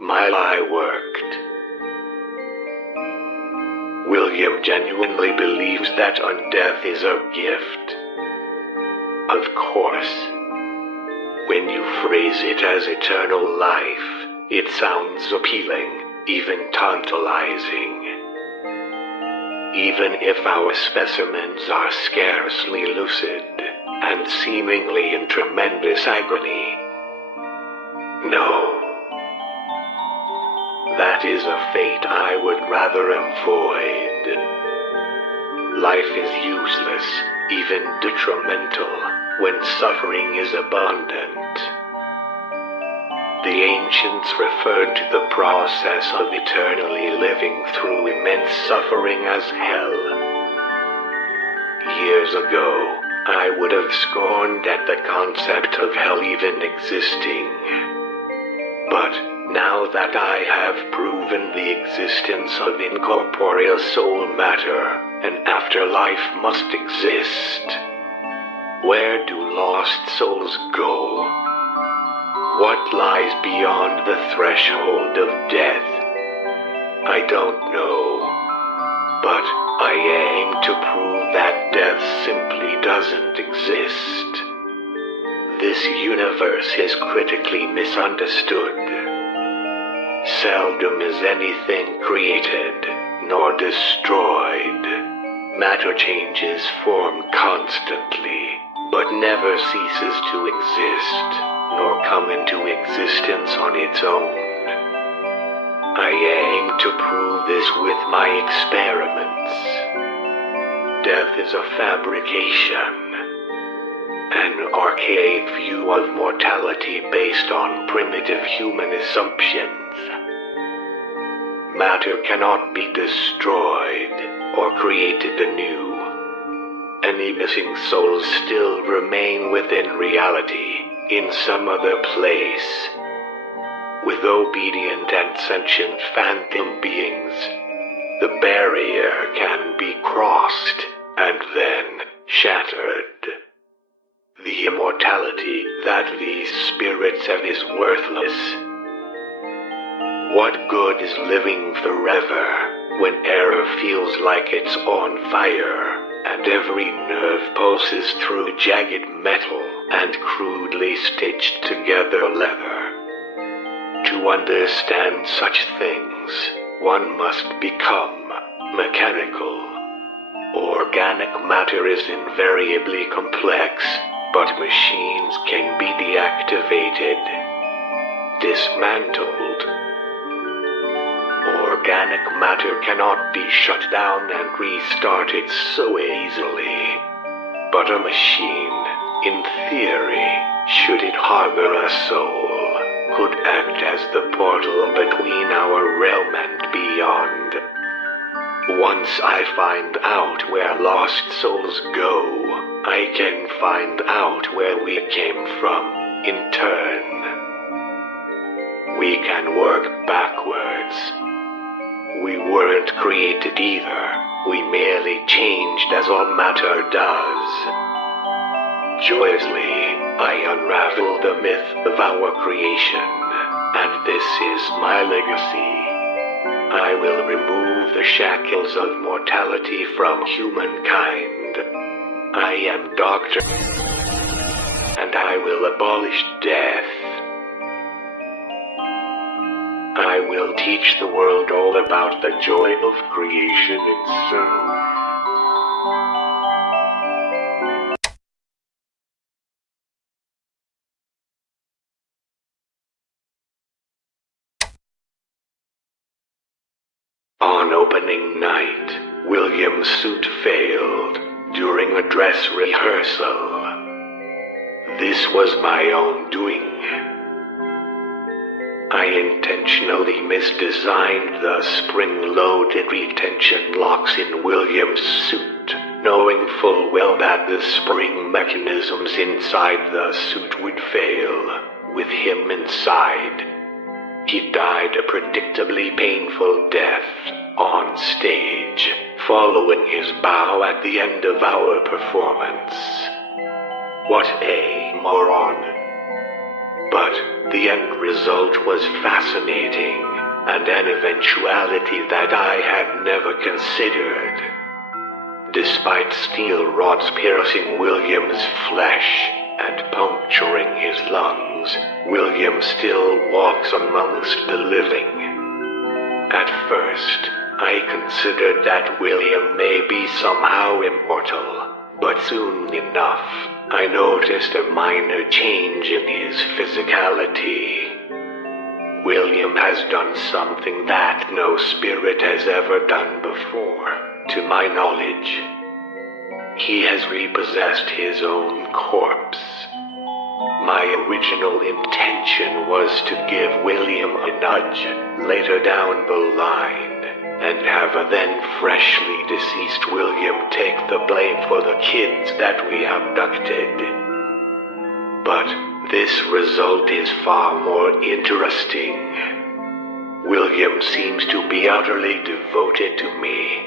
My lie worked. William genuinely believes that undeath is a gift. Of course, when you phrase it as eternal life, it sounds appealing, even tantalizing. Even if our specimens are scarcely lucid, and seemingly in tremendous agony. No. That is a fate I would rather avoid. Life is useless, even detrimental, when suffering is abundant. The ancients referred to the process of eternally living through immense suffering as hell. Years ago, I would have scorned at the concept of hell even existing. But now that I have proven the existence of incorporeal soul matter, an afterlife must exist. Where do lost souls go? What lies beyond the threshold of death? I don't know, but I aim to prove that death simply doesn't exist. This universe is critically misunderstood. Seldom is anything created, nor destroyed. Matter changes form constantly, but never ceases to exist, nor come into existence on its own. I aim to prove this with my experiments. Death is a fabrication, an archaic view of mortality based on primitive human assumptions. Matter cannot be destroyed or created anew. Any missing souls still remain within reality, in some other place. With obedient and sentient phantom beings, the barrier can be crossed and then shattered. The immortality that these spirits have is worthless. What good is living forever when air feels like it's on fire and every nerve pulses through jagged metal and crudely stitched together leather? To understand such things, one must become mechanical. Organic matter is invariably complex, but machines can be deactivated, dismantled. Organic matter cannot be shut down and restarted so easily. But a machine, in theory, should it harbor a soul, could act as the portal between our realm and beyond. Once I find out where lost souls go, I can find out where we came from in turn. We can work backwards. We weren't created either. We merely changed as all matter does. Joyously, I unravel the myth of our creation, and this is my legacy. I will remove the shackles of mortality from humankind. I am Doctor, and I will abolish death. I will teach the world all about the joy of creation itself. On opening night, William's suit failed during a dress rehearsal. This was my own doing. I intentionally misdesigned the spring-loaded retention locks in William's suit, knowing full well that the spring mechanisms inside the suit would fail, with him inside. He died a predictably painful death on stage, following his bow at the end of our performance. What a moron. But The end result was fascinating, and an eventuality that I had never considered. Despite steel rods piercing William's flesh and puncturing his lungs, William still walks amongst the living. At first, I considered that William may be somehow immortal, but soon enough, I noticed a minor change in his physicality. William has done something that no spirit has ever done before, to my knowledge. He has repossessed his own corpse. My original intention was to give William a nudge later down the line, and have a then freshly deceased William take the blame for the kids that we abducted. But this result is far more interesting. William seems to be utterly devoted to me.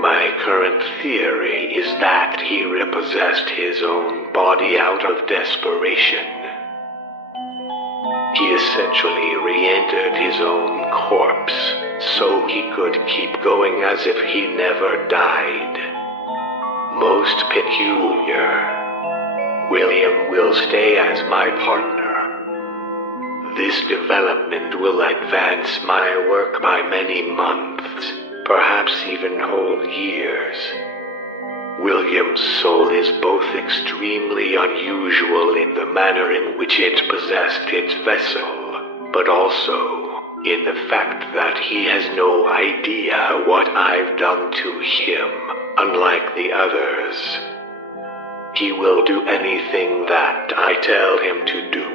My current theory is that he repossessed his own body out of desperation. He essentially re-entered his own corpse, so he could keep going as if he never died. Most peculiar. William will stay as my partner. This development will advance my work by many months, perhaps even whole years. William's soul is both extremely unusual in the manner in which it possessed its vessel, but also in the fact that he has no idea what I've done to him, unlike the others. He will do anything that I tell him to do.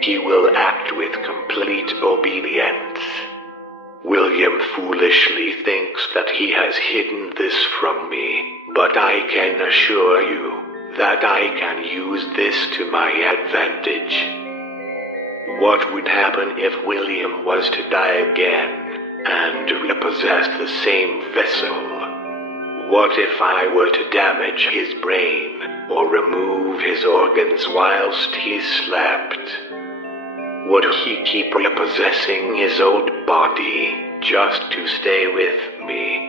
He will act with complete obedience. William foolishly thinks that he has hidden this from me, but I can assure you that I can use this to my advantage. What would happen if William was to die again and repossess the same vessel? What if I were to damage his brain or remove his organs whilst he slept? Would he keep repossessing his old body just to stay with me?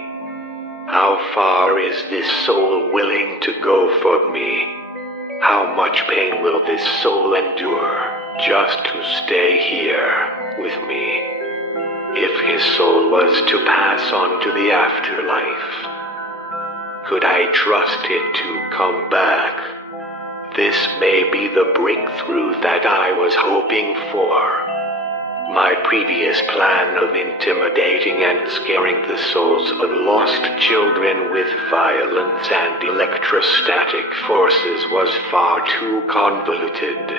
How far is this soul willing to go for me? How much pain will this soul endure just to stay here with me? If his soul was to pass on to the afterlife, could I trust it to come back? This may be the breakthrough that I was hoping for. My previous plan of intimidating and scaring the souls of lost children with violence and electrostatic forces was far too convoluted.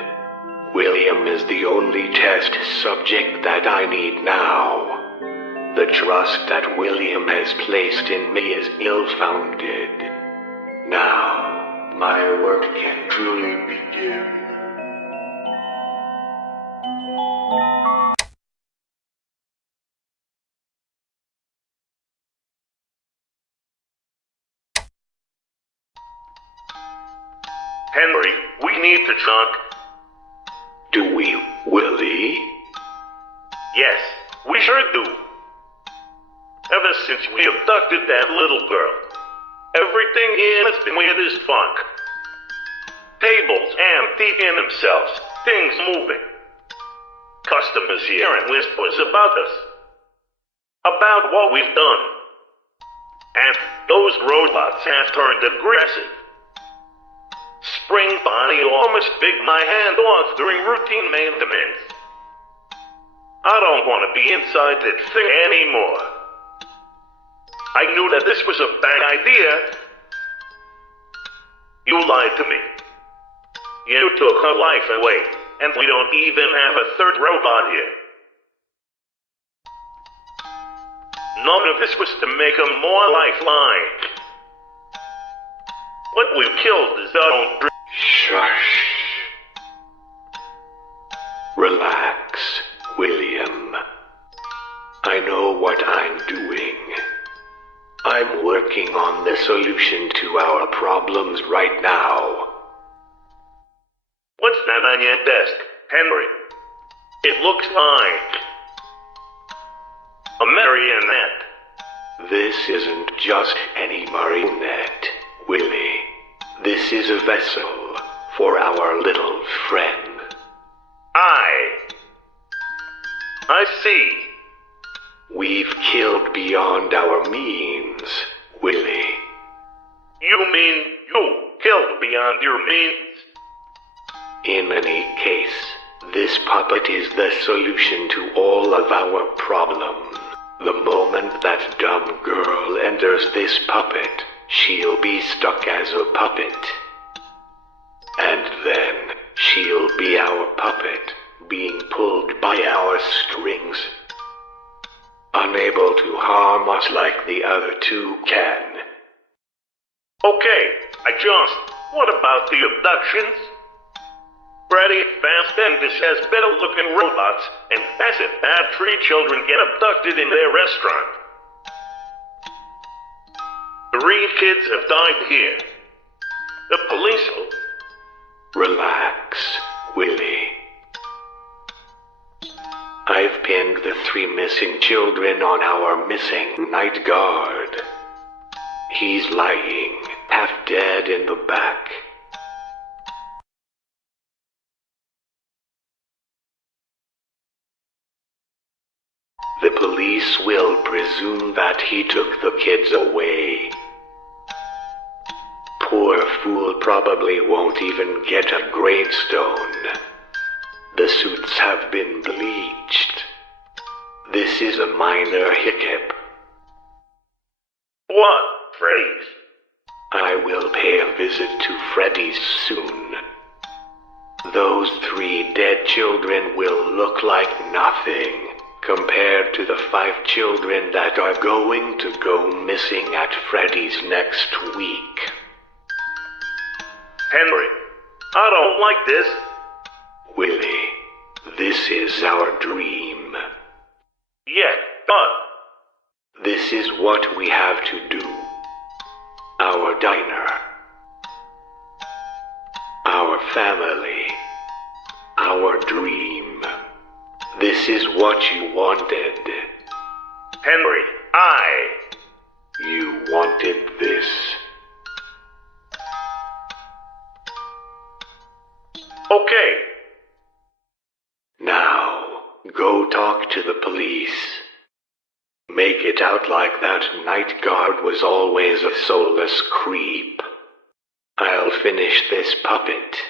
William is the only test subject that I need now. The trust that William has placed in me is ill-founded. Now, my work can truly begin. Henry, we need to talk. Do we, Willie? Yes, we sure do. Ever since we abducted that little girl, everything here has been weird as funk. Tables emptying themselves, things moving. Customers here and whispers about us. About what we've done. And those robots have turned aggressive. Spring Bonnie almost bit my hand off during routine maintenance. I don't want to be inside that thing anymore. I knew that this was a bad idea. You lied to me. You took her life away, and we don't even have a third robot here. None of this was to make her more lifeline. What we've killed is our own dream. Shush. Relax, William. I know what I'm doing. I'm working on the solution to our problems right now. What's that on your desk, Henry? It looks like a marionette. This isn't just any marionette, Willie. This is a vessel for our little friend. I see. We've killed beyond our means, Willie. You mean you killed beyond your means? In any case, this puppet is the solution to all of our problems. The moment that dumb girl enters this puppet, she'll be stuck as a puppet. And then, she'll be our puppet, being pulled by our strings. Unable to harm us like the other two can. Okay, what about the abductions? Freddy, Fast, and this has better-looking robots, and passive bad tree children get abducted in their restaurant. 3 kids have died here. The police will... Relax, Willie. I've pinned the 3 missing children on our missing night guard. He's lying, half dead in the back. The police will presume that he took the kids away. Poor fool probably won't even get a gravestone. The suits have been bleached. This is a minor hiccup. What, Freddy's? I will pay a visit to Freddy's soon. Those 3 dead children will look like nothing compared to the 5 children that are going to go missing at Freddy's next week. Henry, I don't like this. Willie, this is our dream. Yeah, but... This is what we have to do. Our diner. Our family. Our dream. This is what you wanted. Henry, You wanted this. Okay. Now, go talk to the police. Make it out like that night guard was always a soulless creep. I'll finish this puppet.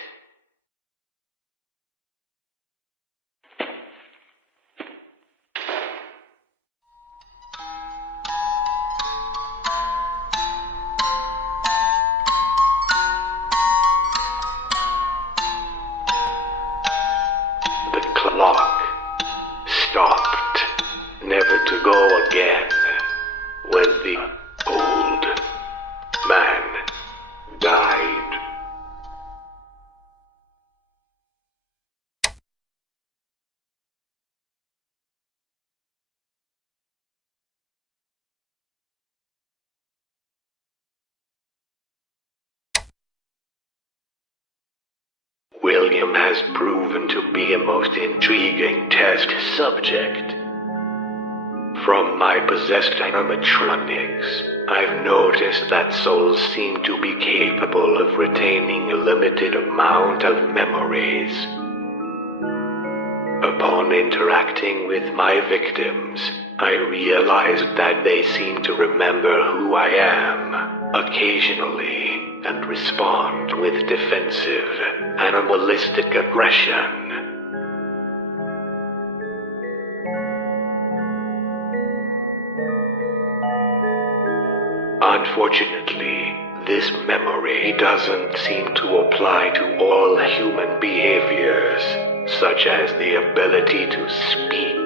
The clock stopped, never to go again, when the old man died. William has proven to be a most intriguing test subject. From my possessed animatronics, I've noticed that souls seem to be capable of retaining a limited amount of memories. Upon interacting with my victims, I realized that they seem to remember who I am, occasionally, and respond with defensive, animalistic aggression. Unfortunately, this memory doesn't seem to apply to all human behaviors, such as the ability to speak.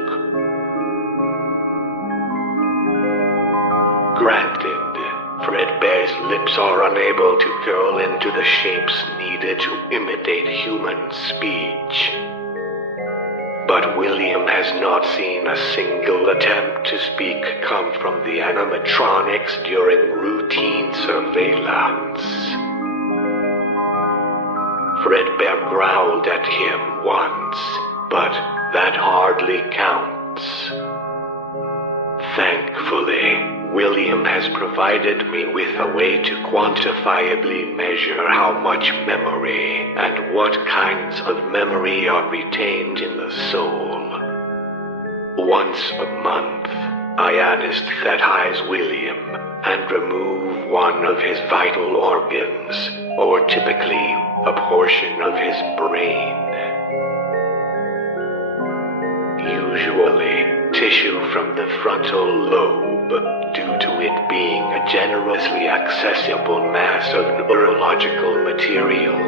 Granted, Fredbear's lips are unable to curl into the shapes needed to imitate human speech. But William has not seen a single attempt to speak come from the animatronics during routine surveillance. Fredbear growled at him once, but that hardly counts. Thankfully, William has provided me with a way to quantifiably measure how much memory and what kinds of memory are retained in the soul. Once a month, I anesthetize William and remove one of his vital organs, or typically a portion of his brain. Usually, tissue from the frontal lobe, due to it being a generously accessible mass of neurological material.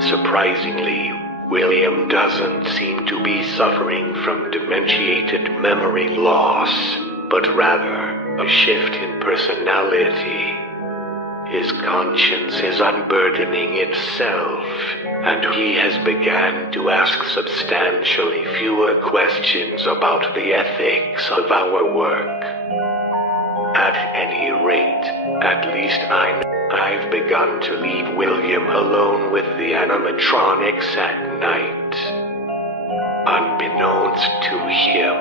Surprisingly, William doesn't seem to be suffering from dementiated memory loss, but rather a shift in personality. His conscience is unburdening itself, and he has begun to ask substantially fewer questions about the ethics of our work. At any rate, at least I've begun to leave William alone with the animatronics at night. Unbeknownst to him,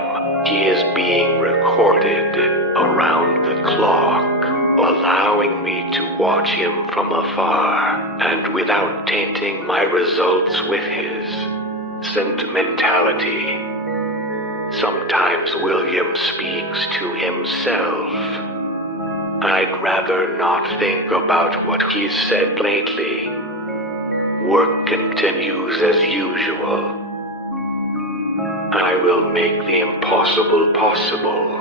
he is being recorded around the clock, allowing me to watch him from afar and without tainting my results with his sentimentality. Sometimes William speaks to himself. I'd rather not think about what he's said lately. Work continues as usual. I will make the impossible possible.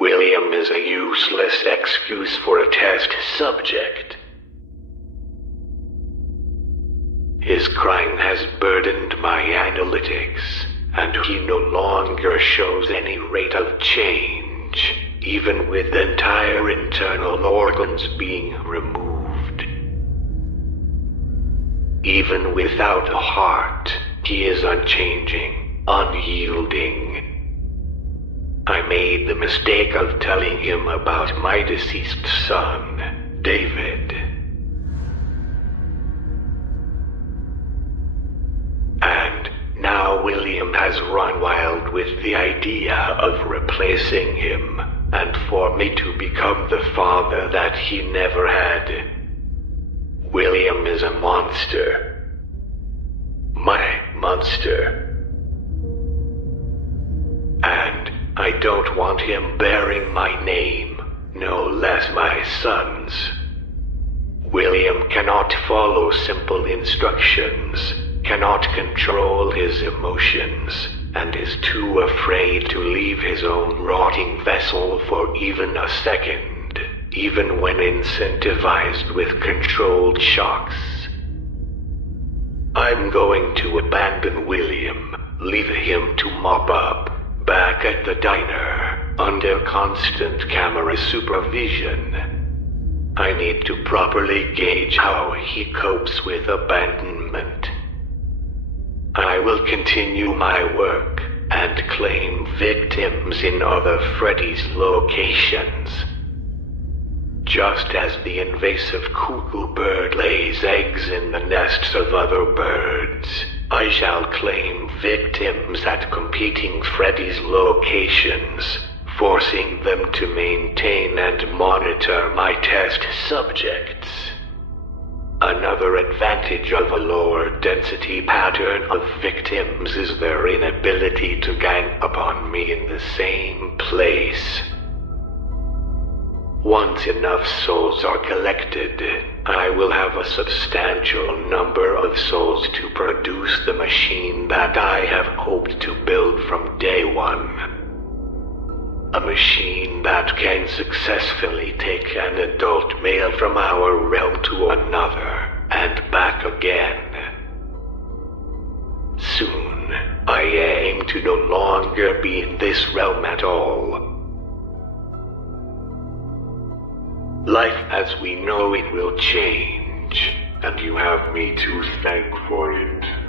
William is a useless excuse for a test subject. His crying has burdened my analytics, and he no longer shows any rate of change, even with entire internal organs being removed. Even without a heart, he is unchanging, unyielding. I made the mistake of telling him about my deceased son, David. And now William has run wild with the idea of replacing him, and for me to become the father that he never had. William is a monster. My monster. And I don't want him bearing my name, no less my son's. William cannot follow simple instructions, cannot control his emotions, and is too afraid to leave his own rotting vessel for even a second, even when incentivized with controlled shocks. I'm going to abandon William, leave him to mop up, back at the diner, under constant camera supervision. I need to properly gauge how he copes with abandonment. I will continue my work and claim victims in other Freddy's locations. Just as the invasive cuckoo bird lays eggs in the nests of other birds, I shall claim victims at competing Freddy's locations, forcing them to maintain and monitor my test subjects. Another advantage of a lower density pattern of victims is their inability to gang upon me in the same place. Once enough souls are collected, I will have a substantial number of souls to produce the machine that I have hoped to build from day one. A machine that can successfully take an adult male from our realm to another, and back again. Soon, I aim to no longer be in this realm at all. Life as we know it will change. and you have me to thank for it.